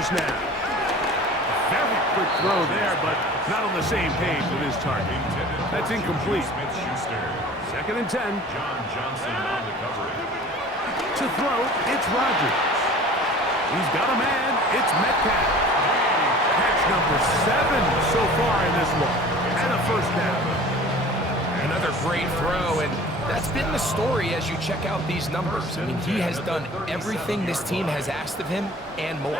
business now. Very quick throw there, but not on the same page with his target. That's incomplete. Second and 10. John Johnson on the coverage. To throw, it's Rodgers. He's got a man. It's Metcalf. Catch number 7 so far in this one. And a first down. Another great throw, and that's been the story as you check out these numbers. I mean, he has done everything this team has asked of him and more.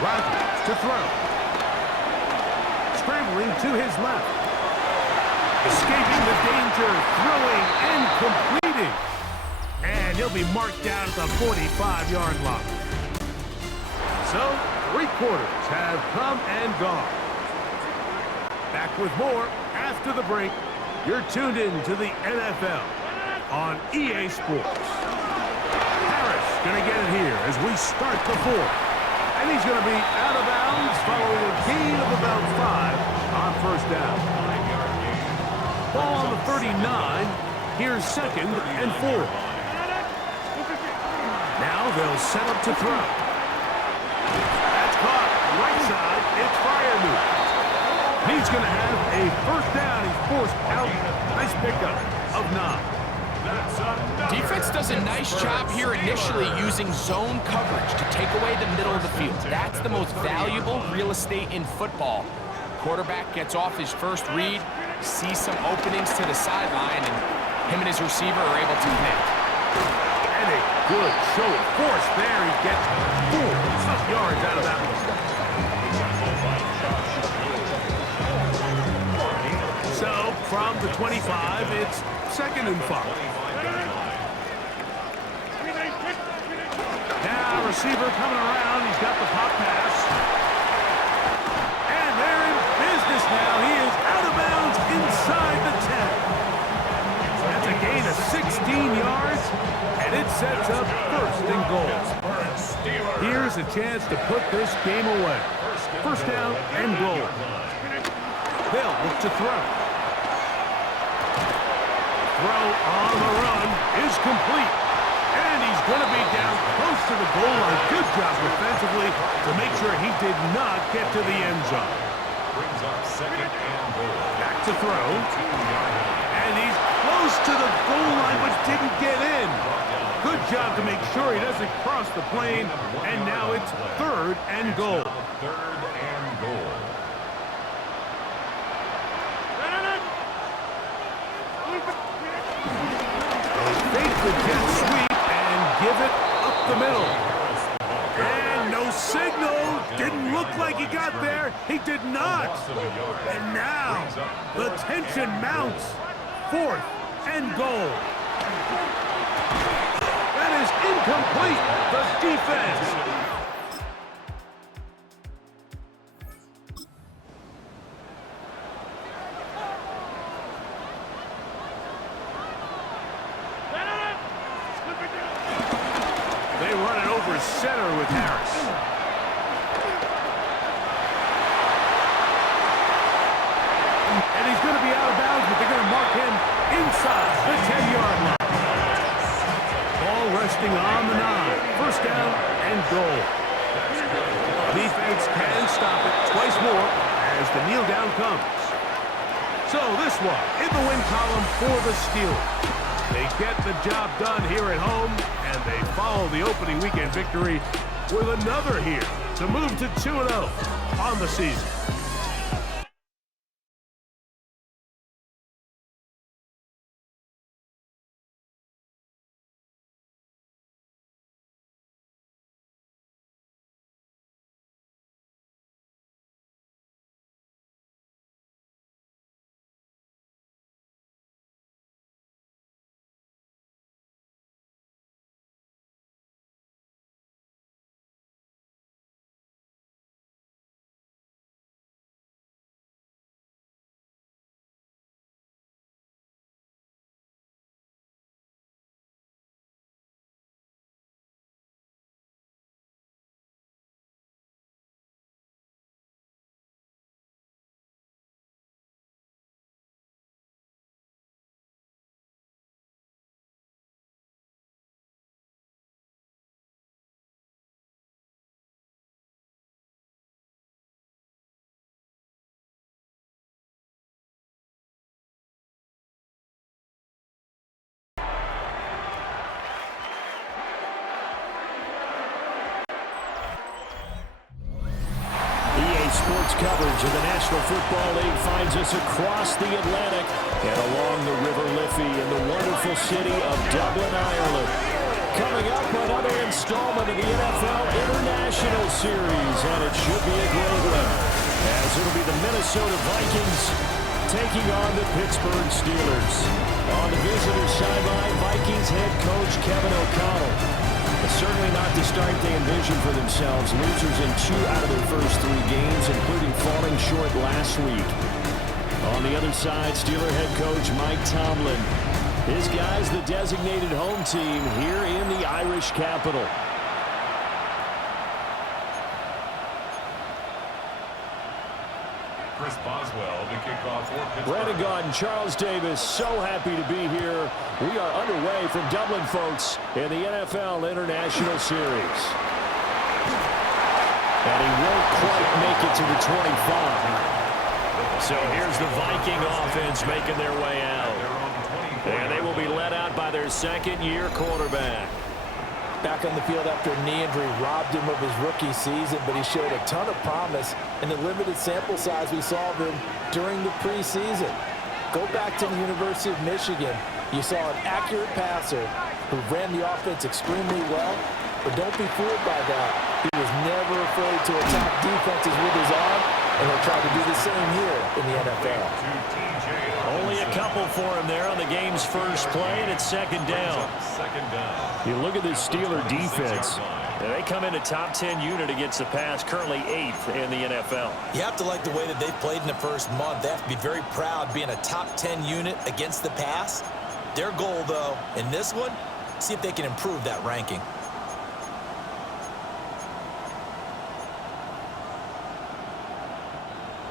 Rodgers to throw. Scrambling to his left. Escaping the danger, throwing and completing. And he'll be marked down at the 45-yard line. So, 3 quarters have come and gone. Back with more after the break. You're tuned in to the NFL on EA Sports. Harris going to get it here as we start the 4th. And he's going to be out of bounds following a gain of about 5 on first down. Ball on the 39. Here's 2nd and 4. Now they'll set up to throw. That's caught. Right side. It's Freiermuth. He's going to have a first down. He's forced out. Nice pickup of 9. Defense does a nice job here initially using zone coverage to take away the middle of the field. That's the most valuable real estate in football. Quarterback gets off his first read, sees some openings to the sideline, and him and his receiver are able to connect. And a good show of force there. He gets 4 yards out of that one. So, from the 25, it's 2nd and 5. Now, receiver coming around. He's got the pop pass. And they're in business now. He is out of bounds inside the 10. That's a gain of 16 yards, and it sets up 1st and goal. Here's a chance to put this game away. First down and goal. They'll look to throw. Throw on the run is complete. And he's going to be down close to the goal line. Good job defensively to make sure he did not get to the end zone. Brings up 2nd and goal. Back to throw. And he's close to the goal line but didn't get in. Good job to make sure he doesn't cross the plane. And now it's 3rd and goal. 3rd and goal. Fake the jet sweep and give it up the middle. And no signal. Didn't look like he got there. He did not. And now the tension mounts. 4th and goal. That is incomplete. The defense. They run it over center with Harris. And he's going to be out of bounds, but they're going to mark him inside the 10-yard line. Ball resting on the 9. First down and goal. Defense can stop it twice more as the kneel down comes. So this one in the win column for the Steelers. They get the job done here at home, and they follow the opening weekend victory with another here to move to 2-0 on the season. coverage of the National Football League finds us across the Atlantic and along the River Liffey in the wonderful city of Dublin, Ireland. Coming up, another installment of the NFL International Series, and it should be a great one, as it'll be the Minnesota Vikings taking on the Pittsburgh Steelers. On the visitor sideline, Vikings head coach Kevin O'Connell. Certainly not the start they envisioned for themselves. Losers in 2 out of their first 3 games, including falling short last week. On the other side, Steeler head coach Mike Tomlin. His guys, the designated home team here in the Irish capital. Chris Boswell to kick off for Pittsburgh. Brandon Gaudin, Charles Davis, so happy to be here. We are underway from Dublin, folks, in the NFL International Series. And he won't quite make it to the 25. So here's the Viking offense making their way out. And they will be led out by their second-year quarterback. Back on the field after a knee injury robbed him of his rookie season, but he showed a ton of promise in the limited sample size we saw of him during the preseason. Go back to the University of Michigan. You saw an accurate passer who ran the offense extremely well, but don't be fooled by that. He was never afraid to attack defenses with his arm, and he'll try to do the same here in the NFL. Only a couple for him there on the game's first play, and it's second down. You look at this Steeler defense. They come in a top 10 unit against the pass, currently 8th in the NFL. You have to like the way that they've played in the first month. They have to be very proud being a top 10 unit against the pass. Their goal, though, in this one, see if they can improve that ranking.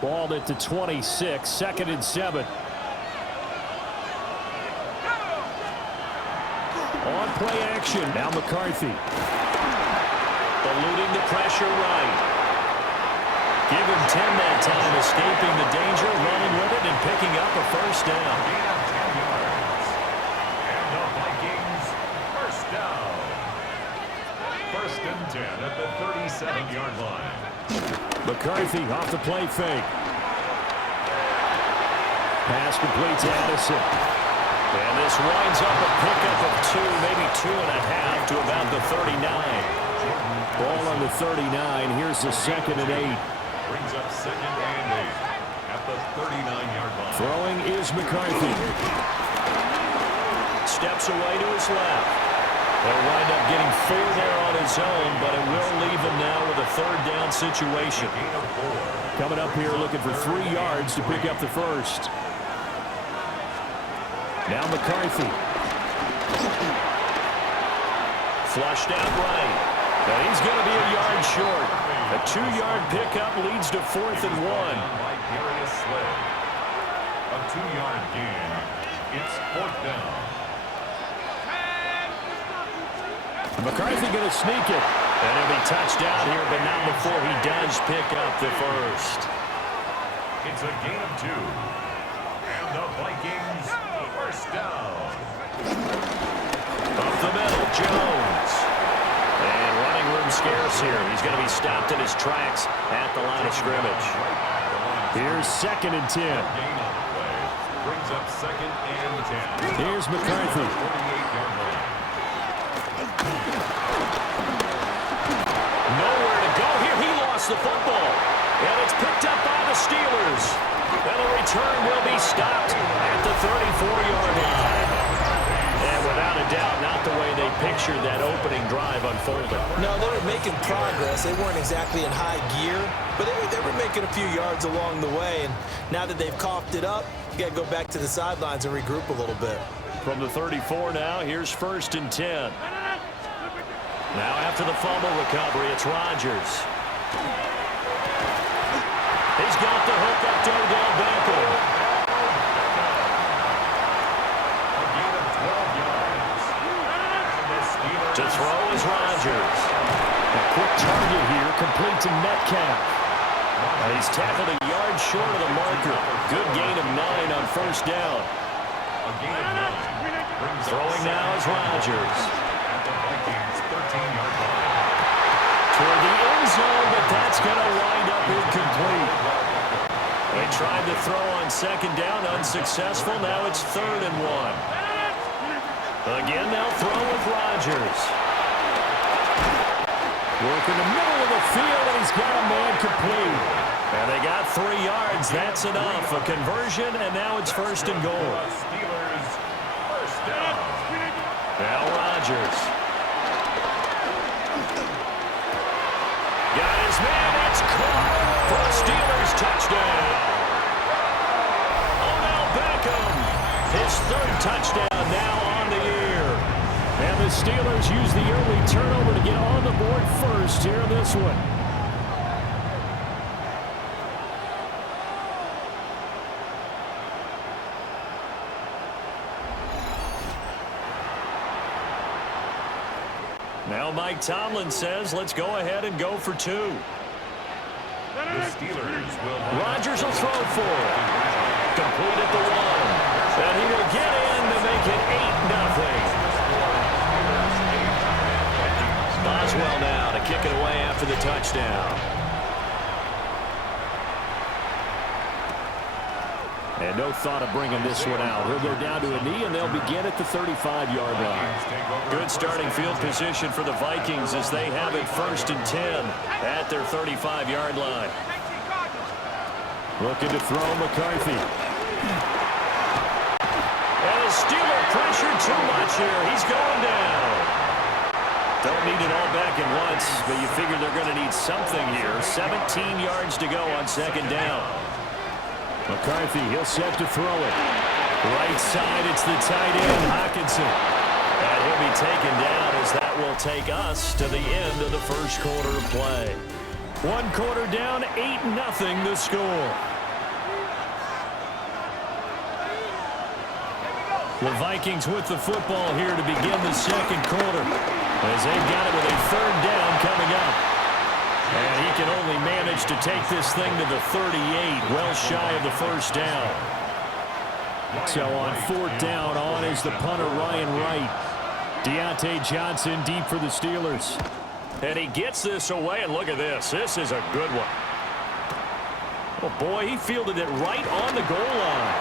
Ball at the 26, 2nd and 7. On play action, now McCarthy. Eluding the pressure right. Give him 10 that time, escaping the danger, running with it, and picking up a first down. Gain of 10 yards. And the Vikings, first down. 1st and 10 at the 37-yard line. McCarthy off the play fake. Pass complete to Addison. And this winds up a pickup of 2, maybe 2.5 to about the 39. Ball on the 39. Here's the 2nd and 8. Brings up 2nd and 8 at the 39-yard line. Throwing is McCarthy. Steps away to his left. They'll wind up getting 4 there on his own, but it will leave him now with a 3rd down situation. Coming up here looking for 3 yards to pick up the first. Now McCarthy. Flushed out right. And he's going to be a yard short. A 2-yard pickup leads to 4th and 1. A 2-yard gain. It's 4th down. McCarthy going to sneak it. And he'll be touched out here, but not before he does pick up the first. It's a gain of 2. And the Vikings, first down. Up the middle, Jones. And running room scarce here. He's going to be stopped in his tracks at the line of scrimmage. Here's 2nd and 10. Gain on the play. Brings up 2nd and 10. Here's McCarthy. 48-yard line. Nowhere to go here. He lost the football. And it's picked up by the Steelers. And the return will be stopped at the 34-yard line. And without a doubt, not the way they pictured that opening drive unfolding. No, they were making progress. They weren't exactly in high gear, but they were making a few yards along the way. And now that they've coughed it up, you got to go back to the sidelines and regroup a little bit. From the 34 now, here's 1st and 10. Now after the fumble recovery, it's Rodgers. He's got the hook up to Odell Beckham. A gain of 12 yards. To throw is Rodgers. A quick target here, complete to Metcalf. And he's tackled a yard short of the marker. Good gain of 9 on 1st down. A gain of 9. Throwing now is Rodgers. At the Vikings, 13-yard line. Toward the end zone, but that's going to wind up incomplete. They tried to throw on second down, unsuccessful. Now it's 3rd and 1. Again, they'll throw with Rodgers. Work in the middle of the field, and he's got a man complete. And they got 3 yards. That's enough. A conversion, and now it's 1st and goal. Steelers first down. Now Rodgers. Got his man. It's caught for a Steelers touchdown. Odell Beckham. His 3rd touchdown now on the year. And the Steelers use the early turnover to get on the board first here in this one. Now Mike Tomlin says, let's go ahead and go for 2. The Steelers will Rodgers will throw for it. Complete at the 1. And he will get in to make it 8-0. Boswell now to kick it away after the touchdown. And no thought of bringing this one out. He'll go down to a knee, and they'll begin at the 35-yard line. Good starting field position for the Vikings as they have it 1st and 10 at their 35-yard line. Looking to throw McCarthy. And the Steeler pressure too much here. He's going down. Don't need it all back at once, but you figure they're going to need something here. 17 yards to go on 2nd down. McCarthy, he'll set to throw it. Right side, it's the tight end, Hockenson. And he'll be taken down as that will take us to the end of the 1st quarter of play. 1 quarter down, 8-0 the score. The Vikings with the football here to begin the 2nd quarter as they've got it with a 3rd down coming up. And he can only manage to take this thing to the 38, well shy of the 1st down. So on 4th down, on is the punter Ryan Wright. Deontay Johnson deep for the Steelers. And he gets this away, and look at this. This is a good one. Oh, boy, he fielded it right on the goal line.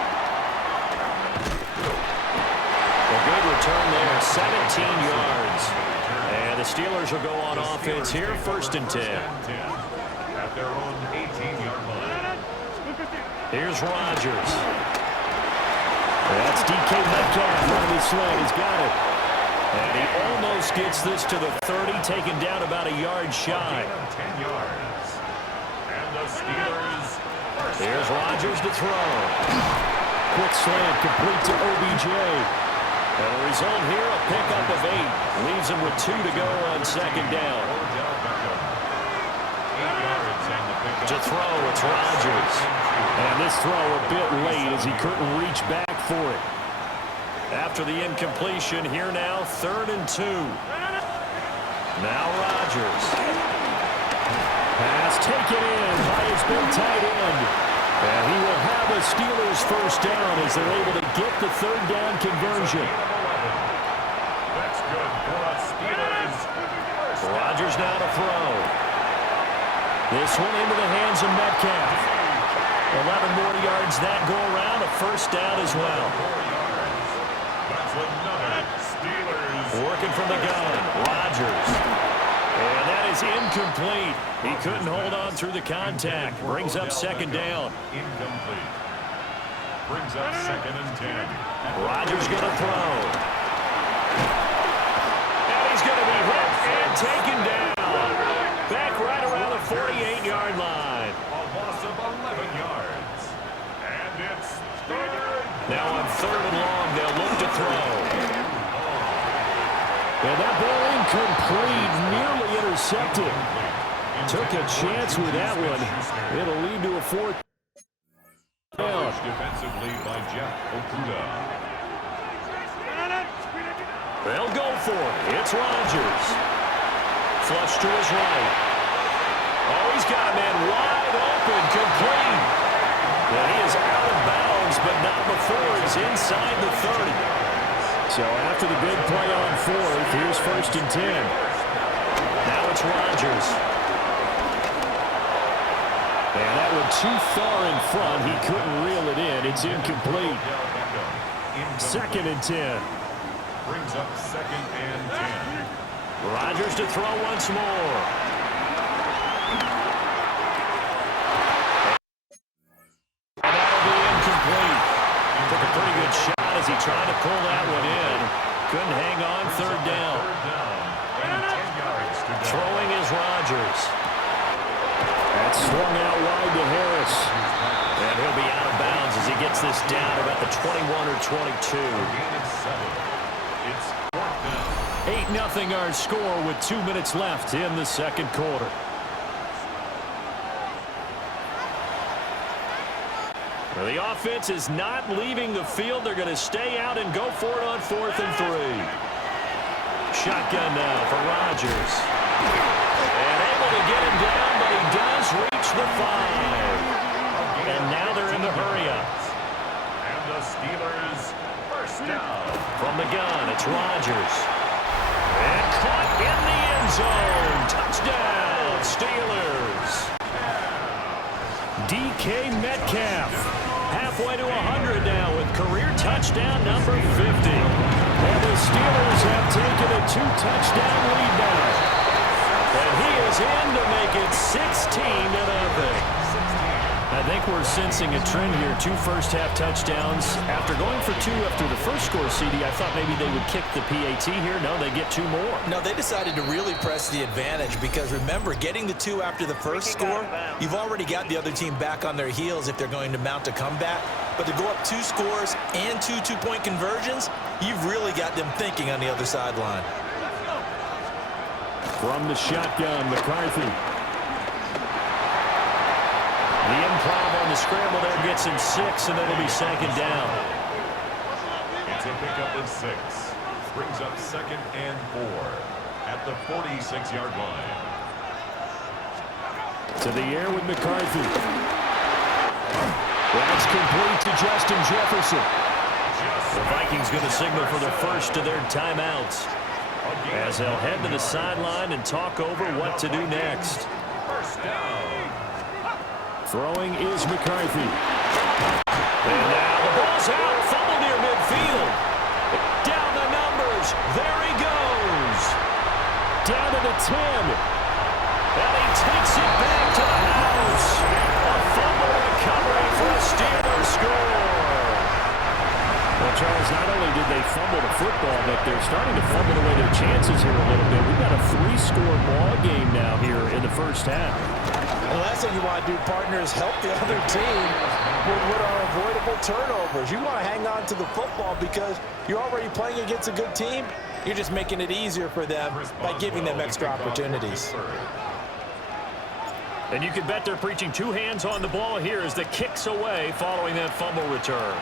A good return there, 17 yards. And the Steelers will go on offense here, 1st and 10. At their own 18-yard line. Here's Rodgers. That's DK Metcalf running his slant. He's got it. And he almost gets this to the 30, taken down about a yard shy. 10 yards. And the Steelers. Here's Rodgers to throw. Quick slant complete to OBJ. And the result here, a pickup of 8. Leaves him with 2 to go on 2nd down. To throw, it's Rodgers. And this throw a bit late as he couldn't reach back for it. After the incompletion, here now, 3rd and 2. Now Rodgers. Pass taken in by his big tight end. And he will have a Steelers 1st down as they're able to get the 3rd down conversion. That's good for the Steelers. Rodgers now to throw. This one into the hands of Metcalf. 11 more yards that go around, a 1st down as well. That's another Steelers. Working from the gun, Rodgers. And that is incomplete. He couldn't hold on through the contact. Brings up 2nd down. Incomplete. Brings up 2nd and 10. Rodgers going to throw. And he's going to be hit and taken down. Back right around the 48-yard line. A loss of 11 yards. And it's 3rd. Now on 3rd and long, they'll look to throw. And that ball incomplete, nearly intercepted. Took a chance with that one. It'll lead to a 4th down. Defensively by Jeff Okuda. They'll go for it. It's Rodgers. Flush to his right. Oh, he's got a man wide open, complete. And he is out of bounds, but not before he's inside the 30. So after the big play on 4th, here's 1st and 10. Now it's Rodgers. And that one too far in front. He couldn't reel it in. It's incomplete. 2nd and 10. Brings up 2nd and 10. Rodgers to throw once more. And that'll be incomplete. Took a pretty good shot as he tried to pull that one in. Couldn't hang on. 3rd down. Throwing is Rodgers. That's swung out wide to Harris. And he'll be out of bounds as he gets this down about the 21 or 22. 8-0 our score with 2 minutes left in the 2nd quarter. Well, the offense is not leaving the field. They're going to stay out and go for it on 4th and 3. Shotgun now for Rodgers. And able to get him down, but he does reach the 5. And now they're in the hurry-up. And the Steelers first down. From the gun, it's Rodgers. And caught in the end zone. Touchdown, Steelers. DK Metcalf. Halfway to 100 now with career touchdown number 50. And the Steelers have taken a 2-touchdown lead now. And he is in to make it 16-0. I think we're sensing a trend here. 2 first-half touchdowns. After going for 2 after the first score, CD, I thought maybe they would kick the PAT here. No, they get 2 more. No, they decided to really press the advantage because, remember, getting the 2 after the first score, you've already got the other team back on their heels if they're going to mount a comeback. But to go up 2 scores and 2 two-point conversions, you've really got them thinking on the other sideline. From the shotgun, McCarthy. The improv on the scramble there gets him 6, and it'll be 2nd down. It's a pickup of 6. Brings up 2nd and 4 at the 46-yard line. To the air with McCarthy. That's complete to Justin Jefferson. The Vikings going to signal for the first of their timeouts as they'll head to the sideline and talk over what to do next. First down. Throwing is McCarthy. And now the ball's out. Fumble near midfield. Down the numbers. There he goes. Down to the 10. And he takes it back to the house. A fumble recovery for a Steelers score. Well, Charles, not only did they fumble the football, but they're starting to fumble away their chances here a little bit. We've got a 3-score ball game now here in the first half. The last thing you want to do, partner, is help the other team with what are avoidable turnovers. You want to hang on to the football because you're already playing against a good team. You're just making it easier for them by giving them extra opportunities. And you can bet they're preaching 2 hands on the ball here as the kick's away following that fumble return.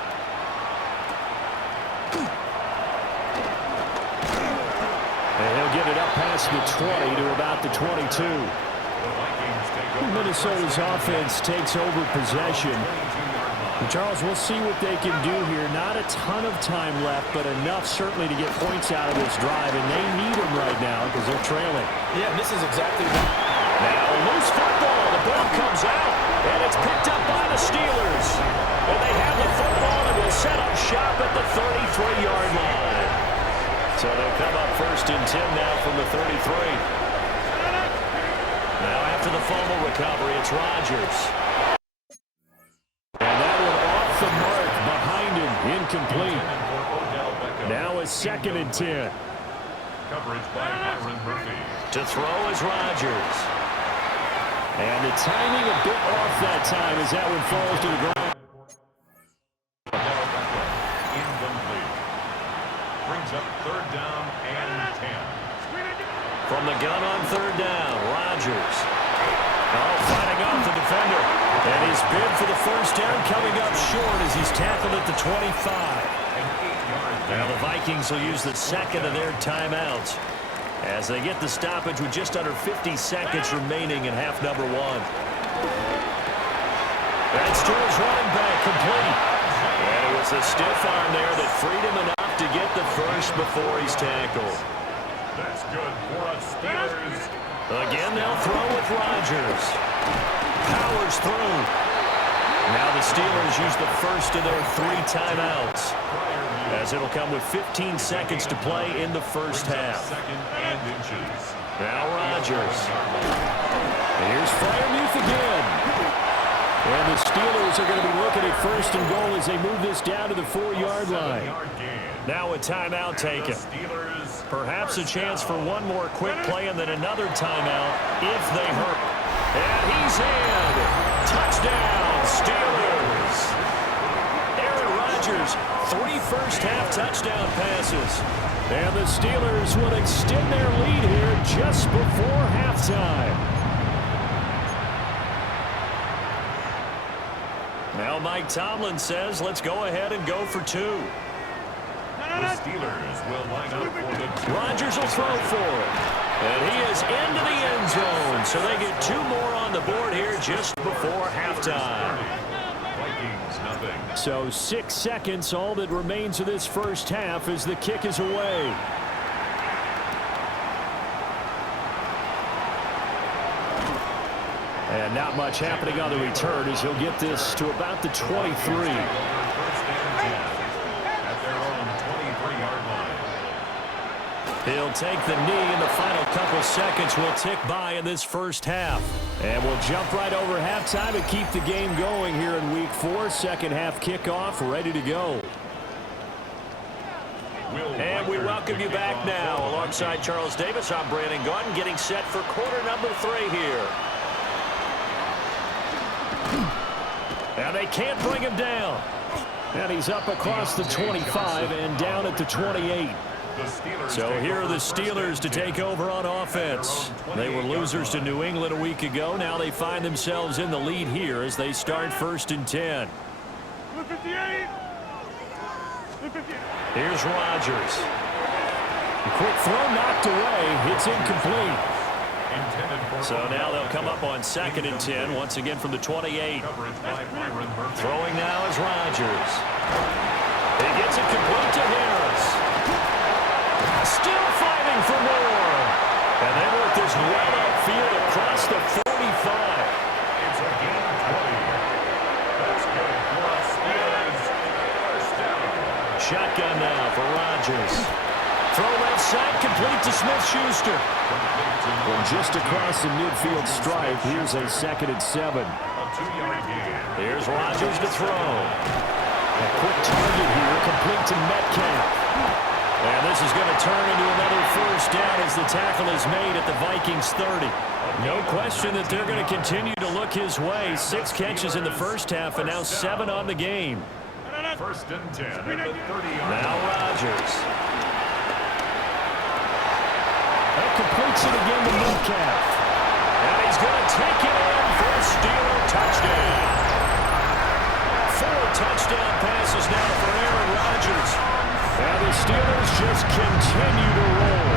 And he'll get it up past the 20 to about the 22. Minnesota's offense takes over possession. And Charles, we'll see what they can do here. Not a ton of time left, but enough certainly to get points out of this drive, and they need them right now because they're trailing. Yeah, this is exactly right. Now a loose football. The ball comes out, and it's picked up by the Steelers. And they have the football and will set up shop at the 33-yard line. So they'll come up 1st and 10 now from the 33. Now after the fumble recovery, it's Rodgers. And that one off the mark behind him, incomplete. Now a 2nd and 10. Coverage by Byron Murphy. To throw is Rodgers. And the timing a bit off that time as that one falls to the ground. Incomplete. Brings up 3rd down and 10. From the gun on 3rd down, Rodgers. Oh, fighting off the defender. And his bid for the first down coming up short as he's tackled at the 25. Now the Vikings will use the 2nd of their timeouts as they get the stoppage with just under 50 seconds remaining in half number 1. That's to his running back, complete. And it was a stiff arm there that freed him enough to get the first before he's tackled. That's good for us Steelers. Again, they'll throw with Rodgers. Powers through. Now the Steelers use the first of their 3 timeouts, as it'll come with 15 seconds to play in the first half. Now Rodgers. Here's Freiermuth again. And the Steelers are going to be looking at first and goal as they move this down to the 4-yard line. Now a timeout taken. Perhaps a chance for one more quick play and then another timeout if they hurt. And he's in. Touchdown, Steelers. Aaron Rodgers, 3 first-half touchdown passes. And the Steelers will extend their lead here just before halftime. Now Mike Tomlin says, let's go ahead and go for 2. The Steelers will line up for the... Rodgers will throw for it. And he is into the end zone. So they get 2 more on the board here just before halftime. Vikings, nothing. So 6 seconds, all that remains of this first half as the kick is away. And not much happening on the return as he'll get this to about the 23. He'll take the knee, and the final couple seconds will tick by in this first half. And we'll jump right over halftime and keep the game going here in Week 4. Second half kickoff, ready to go. And we welcome you back now. Alongside Charles Davis, I'm Brandon Gaudin, getting set for quarter number 3 here. And they can't bring him down. And he's up across the 25 and down at the 28. So here are the Steelers to take over on offense. They were losers to New England a week ago. Now they find themselves in the lead here as they start 1st and 10. Here's Rodgers. A quick throw knocked away. It's incomplete. So now they'll come up on 2nd and 10, once again from the 28. Throwing now is Rodgers. He gets it complete to Harris. Still fighting for more. And they work this well upfield across the 45. It's a gain of 20. That's good for us. Steelers. First down. Shotgun now for Rodgers. Throw left side, complete to Smith-Schuster. From just across the midfield stripe, here's a 2nd and 7. A 2-yard gain. Here's Rodgers to throw. A quick target here, complete to Metcalf. And this is going to turn into another first down as the tackle is made at the Vikings 30. No question that they're going to continue to look his way. 6 catches in the first half and now 7 on the game. 1st and 10 at the 30-yard line. Now Rodgers. That completes it again to Metcalf. And he's going to take it in for a Steeler touchdown. 4 touchdown passes now for Aaron Rodgers. And the Steelers just continue to roll.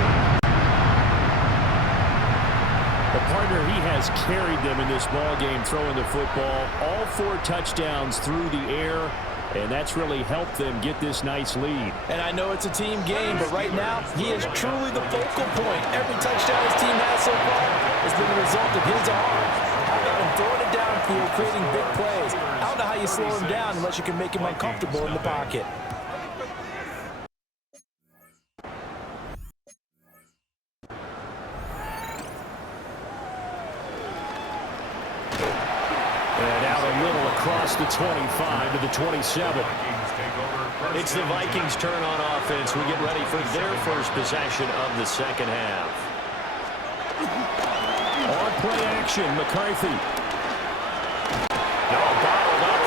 The partner, he has carried them in this ball game throwing the football. All 4 touchdowns through the air, and that's really helped them get this nice lead. And I know it's a team game, but right now, he is truly the focal point. Every touchdown his team has so far has been the result of his arm. How about him throwing it downfield, creating big plays? I don't know how you slow him down unless you can make him uncomfortable in the pocket. Across the 25 to the 27. It's the Vikings' turn on offense. We get ready for their first possession of the second half. On play action, McCarthy. No, bottled up.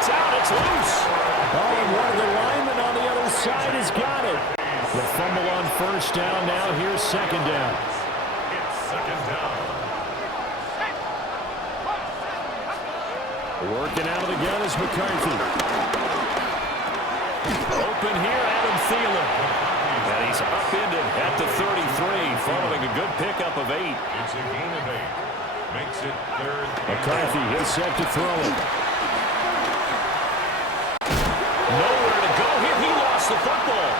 It's out. It's loose. Oh, and one of the linemen on the other side has got it. The fumble on first down. Now here's second down. It's second down. Working out of the gun is McCarthy. Open here, Adam Thielen. And he's upended at the 33, following a good pickup of 8. It's a gain of 8. Makes it 3rd. McCarthy is set to throw it. Nowhere to go here. He lost the football.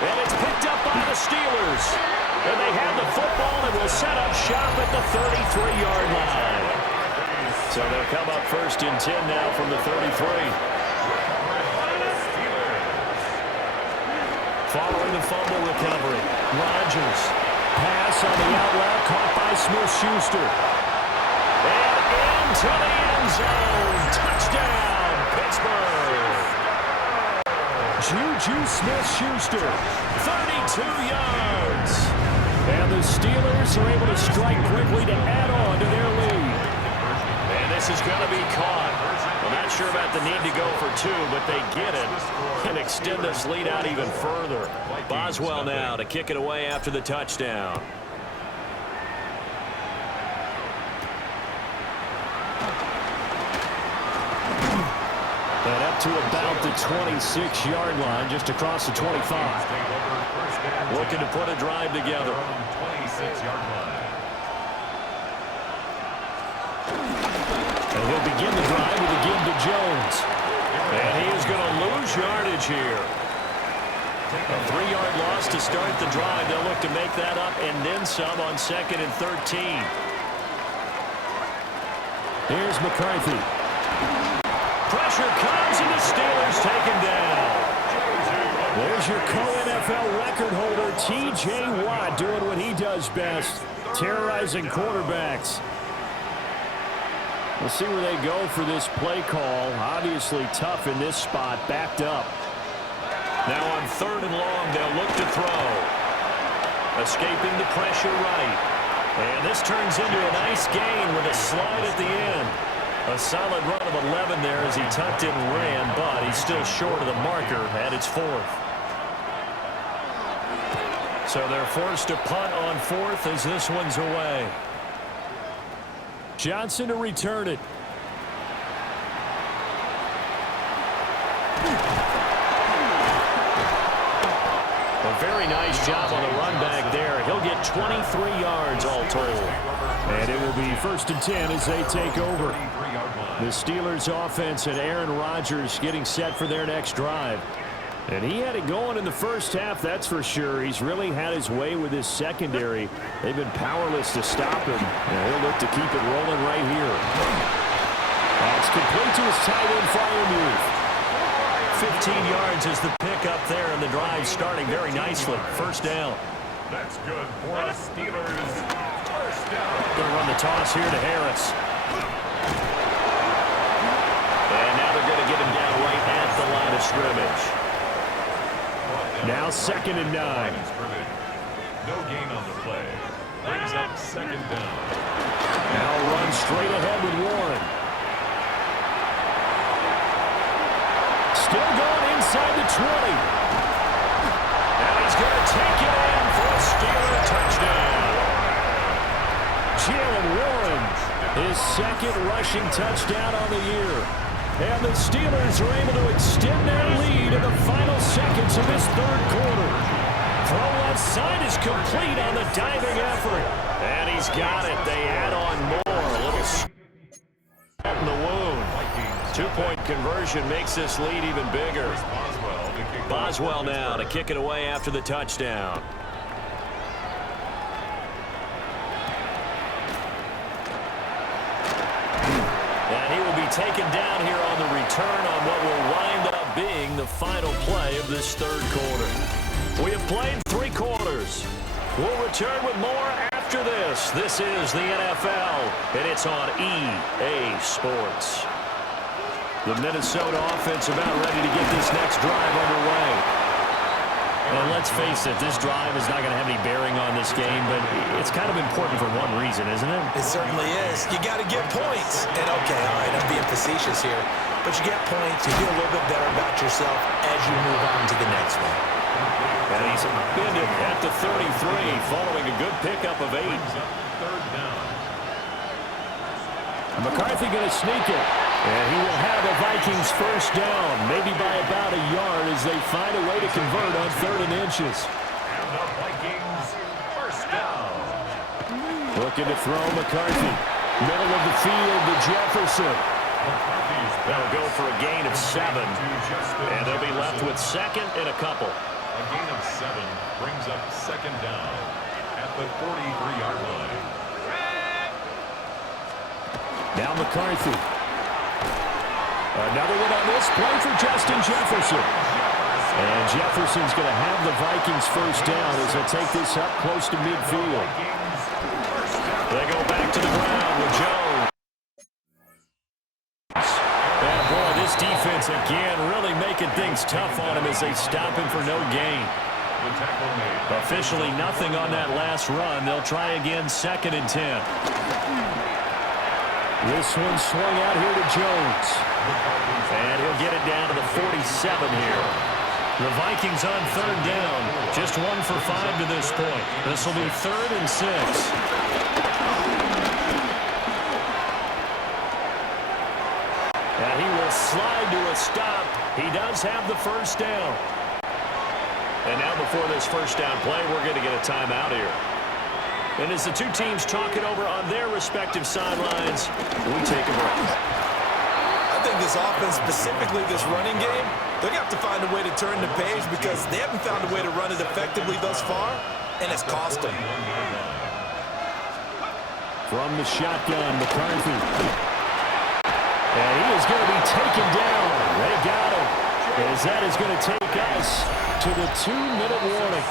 And it's picked up by the Steelers. And they have the football and will set up shop at the 33-yard line. So they'll come up first and 10 now from the 33. Following the fumble recovery, Rodgers. Pass on the outlet, caught by Smith-Schuster. And into the end zone. Touchdown, Pittsburgh. Juju Smith-Schuster, 32 yards. And the Steelers are able to strike quickly to add on to their lead. And this is going to be caught. I'm not sure about the need to go for two, but they get it and extend this lead out even further. Boswell now to kick it away after the touchdown. And up to about the 26-yard line, just across the 25. Looking to put a drive together. 26-yard line. And he'll begin the drive with a give to Jones. And he is going to lose yardage here. A 3-yard loss to start the drive. They'll look to make that up and then some on 2nd and 13. Here's McCarthy. Pressure comes and the Steelers take him down. There's your co-NFL record holder, T.J. Watt, doing what he does best, terrorizing quarterbacks. We'll see where they go for this play call. Obviously tough in this spot, backed up. Now on 3rd and long, they'll look to throw. Escaping the pressure right. And this turns into a nice gain with a slide at the end. A solid run of 11 there as he tucked it and ran, but he's still short of the marker at its 4th. So they're forced to punt on 4th as this one's away. Johnson to return it. A very nice job on the run back there. He'll get 23 yards all told. And it will be 1st and 10 as they take over. The Steelers offense and Aaron Rodgers getting set for their next drive. And he had it going in the first half, that's for sure. He's really had his way with his secondary. They've been powerless to stop him. And he'll look to keep it rolling right here. That's complete to his tight end, Freiermuth. 15 yards is the pick up there, and the drive starting very nicely. 1st down. That's good for the Steelers. 1st down. Going to run the toss here to Harris. And now they're going to get him down right at the line of scrimmage. Now 2nd and 9. No gain on the play. Brings up 2nd down. Now run straight ahead with Warren. Still going inside the 20. And he's going to take it in for a Steeler touchdown. Jalen Warren, his 2nd rushing touchdown on the year. And the Steelers are able to extend their lead in the final seconds of this 3rd quarter. Throw left side is complete on the diving effort. And he's got it. They add on more. A little in the wound. 2-point conversion makes this lead even bigger. Boswell now to kick it away after the touchdown. And he will be taken down here on the return on what will wind up being the final play of this 3rd quarter. We have played 3 quarters. We'll return with more after this. This is the NFL, and it's on EA Sports. The Minnesota offense about ready to get this next drive underway. And let's face it, this drive is not going to have any bearing on this game, but it's kind of important for one reason, isn't it? It certainly is. You got to get points. And okay, all right, I'm being facetious here. But you get points, you feel a little bit better about yourself as you move on to the next one. And he's been at the 33 following a good pickup of 8. 3rd down. McCarthy going to sneak it. And he will have the Vikings 1st down, maybe by about a yard as they find a way to convert on 3rd and inches. And the Vikings 1st down. Looking to throw McCarthy. Middle of the field to Jefferson. They'll go for a gain of 7. And they'll be left with 2nd and a couple. A gain of 7 brings up 2nd down at the 43-yard line. Now McCarthy. Another one on this play for Justin Jefferson. And Jefferson's going to have the Vikings first down as they take this up close to midfield. They go back to the ground with Jones. And boy, this defense again really making things tough on him as they stop him for no gain. Officially nothing on that last run. They'll try again, 2nd and 10. This one swung out here to Jones. And he'll get it down to the 47 here. The Vikings on 3rd down. Just 1 for 5 to this point. This will be 3rd and 6. And he will slide to a stop. He does have the first down. And now before this first down play, we're going to get a timeout here. And as the two teams talk it over on their respective sidelines, we take a break. I think this offense, specifically this running game, they're going to have to find a way to turn the page because they haven't found a way to run it effectively thus far, and it's cost them. From the shotgun, McCarthy. And he is going to be taken down. They got him. As that is going to take us to the 2-minute warning.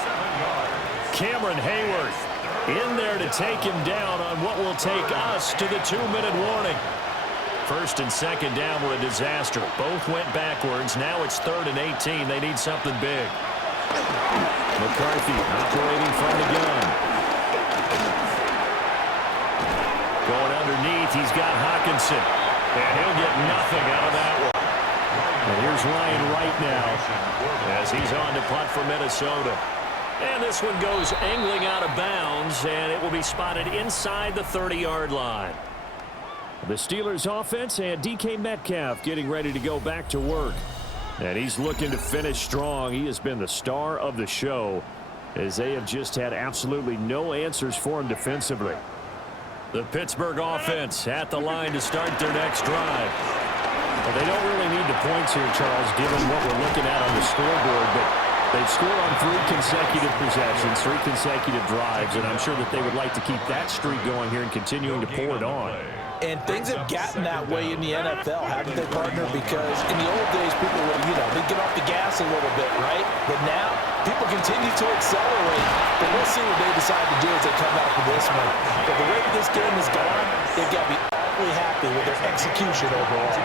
Cameron Hayward in there to take him down on what will take us to the 2-minute warning. 1st and 2nd down were a disaster. Both went backwards. Now it's 3rd and 18. They need something big. McCarthy operating from the gun. Going underneath, he's got Hawkinson. And he'll get nothing out of that one. And here's Ryan Wright now as he's on to punt for Minnesota. And this one goes angling out of bounds, and it will be spotted inside the 30-yard line. The Steelers offense and DK Metcalf getting ready to go back to work. And he's looking to finish strong. He has been the star of the show as they have just had absolutely no answers for him defensively. The Pittsburgh offense at the line to start their next drive. Well, they don't really need the points here, Charles, given what we're looking at on the scoreboard, but they've scored on 3 consecutive possessions, 3 consecutive drives, and I'm sure that they would like to keep that streak going here and continuing to pour it on. And things have gotten that way in the NFL, haven't they, partner? Because in the old days, people would, they'd get off the gas a little bit, right? But now, people continue to accelerate. But we'll see what they decide to do as they come out for this one. But the way this game has gone, they've got to be awfully happy with their execution overall.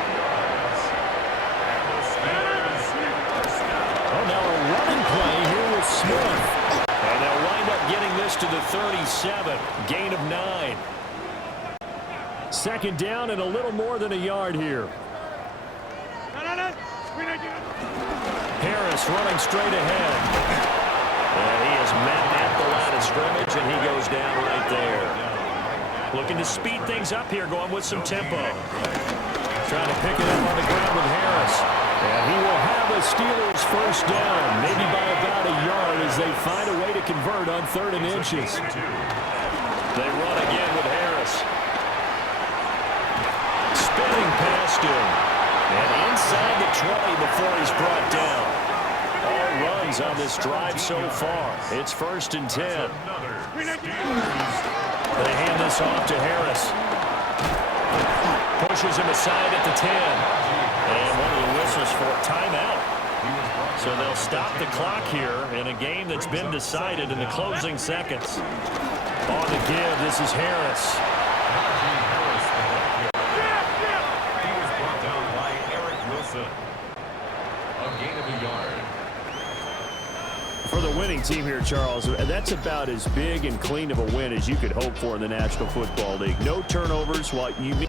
Oh, now a running play here with Smith. And they'll wind up getting this to the 37. Gain of 9. 2nd down and a little more than a yard here. Harris running straight ahead. And he is met at the line of scrimmage, and he goes down right there. Looking to speed things up here, going with some tempo. Trying to pick it up on the ground with Harris. And he will have the Steelers first down, maybe by about a yard as they find a way to convert on 3rd and inches. They run again with Harris. Spinning past him. And inside the 20 before he's brought down. All runs on this drive so far. It's 1st and 10. They hand this off to Harris. Pushes him aside at the 10. And one of the whistles for a timeout. So they'll stop the clock here in a game that's been decided in the closing seconds. On the give, this is Harris. For the winning team here, Charles, that's about as big and clean of a win as you could hope for in the National Football League. No turnovers, what you mean.